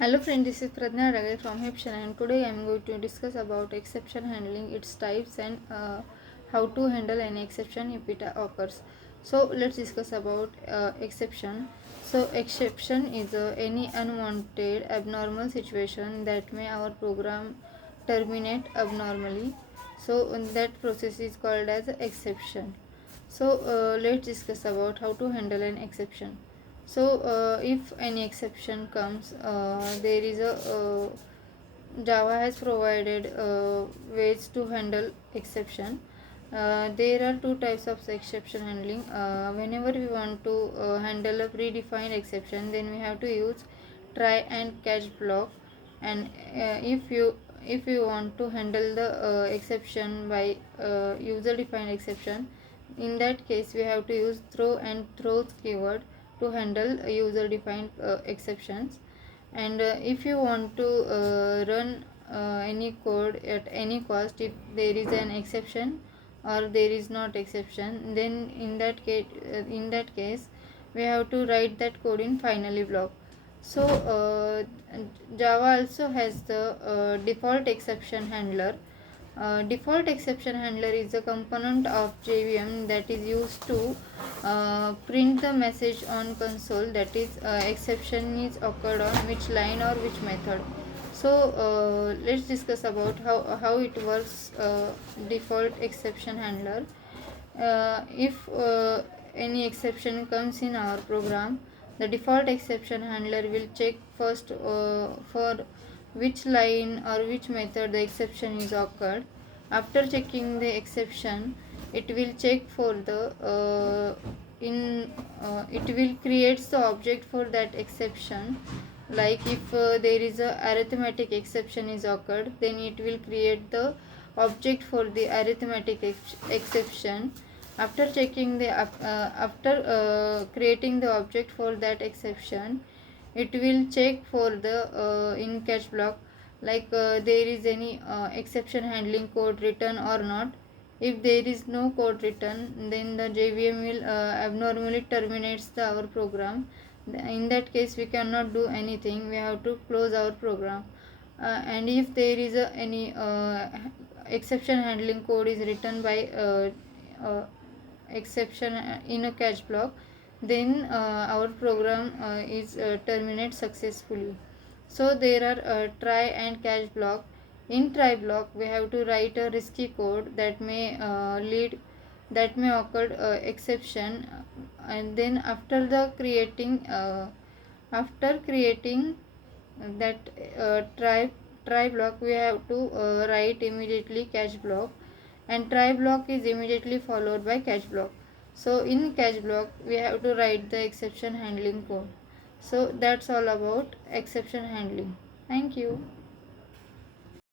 Hello friend, this is Pradnya Ragay from Heption, and today I am going to discuss about exception handling, its types, and how to handle an exception if it occurs. So let's discuss about exception. So exception is any unwanted abnormal situation that may our program terminate abnormally. So that process is called as exception. So let's discuss about how to handle an exception. So if any exception comes, there is a Java has provided ways to handle exception. There are two types of exception handling. Whenever we want to handle a predefined exception, then we have to use try and catch block. And if you want to handle the exception by user defined exception, in that case we have to use throw and throws keyword to handle user defined exceptions. And if you want to run any code at any cost, if there is an exception or there is not exception, then in that case we have to write that code in finally block. So Java also has the default exception handler. Default exception handler is a component of JVM that is used to print the message on console, that is exception is occurred on which line or which method. So let's discuss about how it works. Default exception handler. If any exception comes in our program, the default exception handler will check first for which line or which method the exception is occurred. After checking the exception, it will check for the it will create the object for that exception. Like if there is a arithmetic exception is occurred, then it will create the object for the arithmetic exception. After checking the after creating the object for that exception, it will check for the in catch block, like there is any exception handling code written or not. If there is no code written, then the JVM will abnormally terminates our program. In that case we cannot do anything, we have to close our program. And if there is any exception handling code is written by exception in a catch block, then our program is terminate successfully. So there are try and catch block. In try block we have to write a risky code that may occur exception. And then after creating that try block, we have to write immediately catch block, and try block is immediately followed by catch block. So in catch block we have to write the exception handling code. So that's all about exception handling. Thank you.